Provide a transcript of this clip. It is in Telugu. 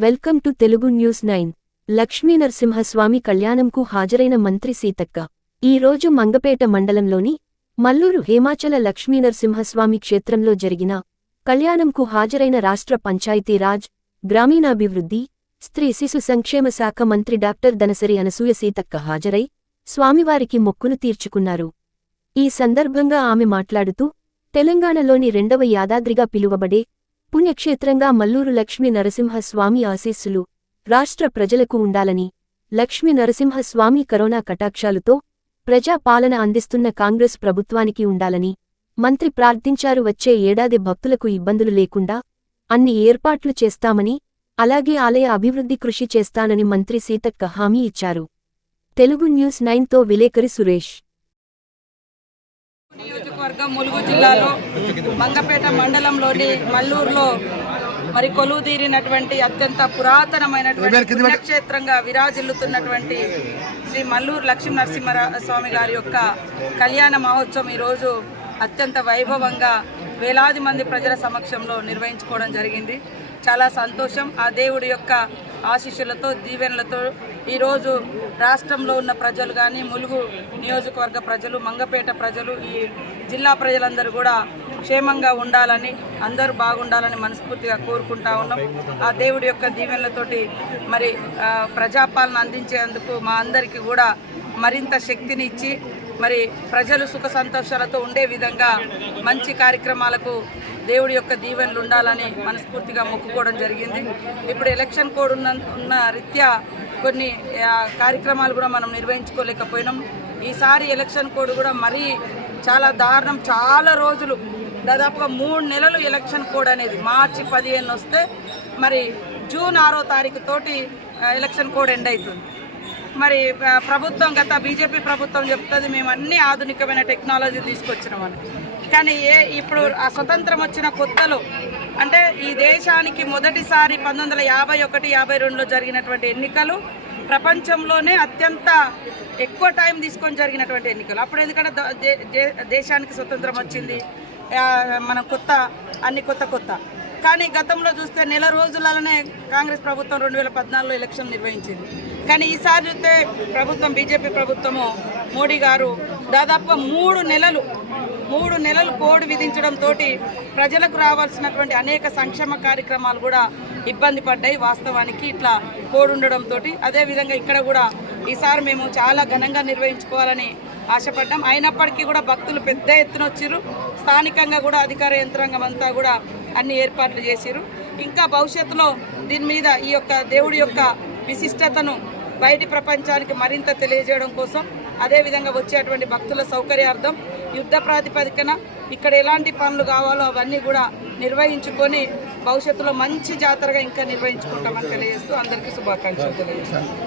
Welcome to Telugu news nine. Lakshminarasimhaswamy కళ్యాణంకు హాజరైన మంత్రి సీతక్క. ఈ రోజు మంగపేట మండలంలోని మల్లూరు హేమాచల లక్ష్మీనరసింహస్వామి క్షేత్రంలో జరిగిన కళ్యాణంకు హాజరైన రాష్ట్ర పంచాయతీరాజ్ గ్రామీణాభివృద్ధి స్త్రీ శిశు సంక్షేమ శాఖ మంత్రి డాక్టర్ దనసరి అనసూయ సీతక్క హాజరై స్వామివారికి మొక్కును తీర్చుకున్నారు. ఈ సందర్భంగా ఆమె మాట్లాడుతూ తెలంగాణలోని రెండవ యాదాద్రిగా పిలువబడే పుణ్యక్షేత్రంగా మల్లూరు లక్ష్మీ నరసింహస్వామి ఆశీస్సులు రాష్ట్ర ప్రజలకు ఉండాలని లక్ష్మీ నరసింహస్వామి కరోనా కటాక్షాలుతో ప్రజా పాలన అందిస్తున్న కాంగ్రెస్ ప్రభుత్వానికి ఉండాలని మంత్రి ప్రార్థించారు. వచ్చే ఏడాది భక్తులకు ఇబ్బందులు లేకుండా అన్ని ఏర్పాట్లు చేస్తామని అలాగే ఆలయ అభివృద్ధి కృషి చేస్తానని మంత్రి సీతక్క హామీ ఇచ్చారు. తెలుగు న్యూస్ నైన్తో విలేకరి సురేష్. ములుగు జిల్లాలో మంగపేట మండలంలోని మల్లూరులో మరి కొలువుదీరినటువంటి అత్యంత పురాతనమైనటువంటి పుణ్యక్షేత్రంగా విరాజిల్లుతున్నటువంటి శ్రీ మల్లూరు లక్ష్మీ నరసింహ స్వామి గారి యొక్క కళ్యాణ మహోత్సవం ఈరోజు అత్యంత వైభవంగా వేలాది మంది ప్రజల సమక్షంలో నిర్వహించుకోవడం జరిగింది. చాలా సంతోషం. ఆ దేవుడి యొక్క ఆశీస్సులతో దీవెనలతో ఈరోజు రాష్ట్రంలో ఉన్న ప్రజలు కానీ ములుగు నియోజకవర్గ ప్రజలు మంగపేట ప్రజలు ఈ జిల్లా ప్రజలందరూ కూడా క్షేమంగా ఉండాలని అందరూ బాగుండాలని మనస్ఫూర్తిగా కోరుకుంటా ఉన్నాం. ఆ దేవుడి యొక్క దీవెనలతోటి మరి ప్రజాపాలన అందించేందుకు మా అందరికీ కూడా మరింత శక్తిని ఇచ్చి మరి ప్రజలు సుఖ సంతోషాలతో ఉండే విధంగా మంచి కార్యక్రమాలకు దేవుడి యొక్క దీవెనలు ఉండాలని మనస్ఫూర్తిగా మొక్కుకోవడం జరిగింది. ఇప్పుడు ఎలక్షన్ కోడ్ ఉన్న ఉన్న రీత్యా కొన్ని కార్యక్రమాలు కూడా మనం నిర్వహించుకోలేకపోయినాం. ఈసారి ఎలక్షన్ కోడ్ కూడా మరీ చాలా దారుణం. చాలా రోజులు దాదాపుగా మూడు నెలలు ఎలక్షన్ కోడ్ అనేది మార్చి పదిహేను వస్తే మరి జూన్ ఆరో తారీఖు తోటి ఎలక్షన్ కోడ్ ఎండ్ అవుతుంది మరి ప్రభుత్వం గత బీజేపీ ప్రభుత్వం చెప్తుంది మేము అన్ని ఆధునికమైన టెక్నాలజీ తీసుకొచ్చినామని. కానీ ఏ ఇప్పుడు ఆ స్వతంత్రం వచ్చిన కొత్తలో అంటే ఈ దేశానికి మొదటిసారి పంతొమ్మిది వందల యాభై ఒకటి యాభై రెండులో జరిగినటువంటి ఎన్నికలు ప్రపంచంలోనే అత్యంత ఎక్కువ టైం తీసుకొని జరిగినటువంటి ఎన్నికలు. అప్పుడు ఎందుకంటే దేశానికి స్వతంత్రం వచ్చింది మనం కొత్త అన్ని కొత్త కొత్త. కానీ గతంలో చూస్తే నెల రోజులలోనే కాంగ్రెస్ ప్రభుత్వం రెండు వేల పద్నాలుగులో ఎలక్షన్ నిర్వహించింది. కానీ ఈసారి చూస్తే ప్రభుత్వం బీజేపీ ప్రభుత్వము మోడీ గారు దాదాపుగా మూడు నెలలు మూడు నెలలు కోడ్ విధించడంతో ప్రజలకు రావాల్సినటువంటి అనేక సంక్షేమ కార్యక్రమాలు కూడా ఇబ్బంది పడ్డాయి వాస్తవానికి ఇట్లా కోడ్ ఉండడంతో అదేవిధంగా ఇక్కడ కూడా ఈసారి మేము చాలా ఘనంగా నిర్వహించుకోవాలని ఆశపడ్డాం. అయినప్పటికీ కూడా భక్తులు పెద్ద ఎత్తున వచ్చిర్రు. స్థానికంగా కూడా అధికార యంత్రాంగం అంతా కూడా అన్ని ఏర్పాట్లు చేసిరు ఇంకా భవిష్యత్తులో దీని మీద ఈ యొక్క దేవుడి యొక్క విశిష్టతను బయటి ప్రపంచానికి మరింత తెలియజేయడం కోసం అదేవిధంగా వచ్చేటువంటి భక్తుల సౌకర్యార్థం యుద్ధ ప్రాతిపదికన ఇక్కడ ఎలాంటి పనులు కావాలో అవన్నీ కూడా నిర్వహించుకొని భవిష్యత్తులో మంచి జాతరగా ఇంకా నిర్వహించుకుంటామని తెలియజేస్తూ అందరికీ శుభాకాంక్షలు తెలియజేస్తాను